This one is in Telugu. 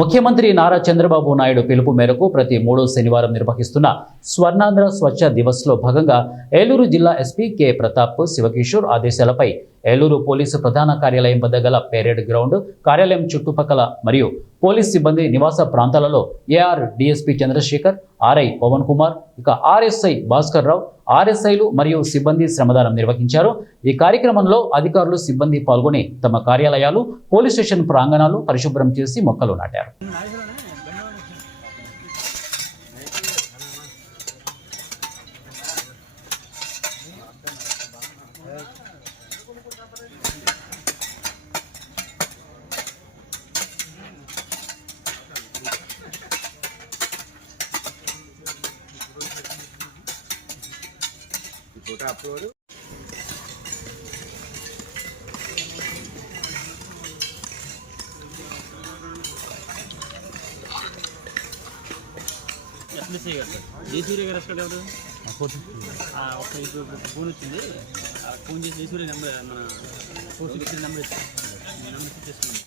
ముఖ్యమంత్రి నారా చంద్రబాబు నాయుడు పిలుపు మేరకు ప్రతి 3వ శనివారం నిర్వహిస్తున్న స్వర్ణాంధ్ర స్వచ్ఛ దివస్లో భాగంగా ఏలూరు జిల్లా ఎస్పీ కె ప్రతాప్ శివకిషోర్ ఆదేశాలపై ఏలూరు పోలీసు ప్రధాన కార్యాలయం వద్ద గల పెరేడ్ గ్రౌండ్, కార్యాలయం చుట్టుపక్కల మరియు పోలీస్ సిబ్బంది నివాస ప్రాంతాలలో AR DSP Chandrashekar, RI Pavan Kumar, ఇక ఆర్ఎస్ఐ భాస్కర్ రావు, ఆర్ఎస్ఐలు మరియు సిబ్బంది శ్రమదానం నిర్వహించారు. ఈ కార్యక్రమంలో అధికారులు, సిబ్బంది పాల్గొని తమ కార్యాలయాలు, పోలీస్ స్టేషన్ ప్రాంగణాలు పరిశుభ్రం చేసి మొక్కలు నాటారు. फोटो अपलोड ఎస్ఎస్సీ గారు సార్ జయసూర్య గారు అసలు ఎవరు ఫోన్ వచ్చింది. ఫోన్ చేసి జయసూర్య నెంబర్ మన పోస్ట్ ఇచ్చిన నెంబర్ ఇచ్చాను. నెంబర్ ఇచ్చేసుకున్నాను.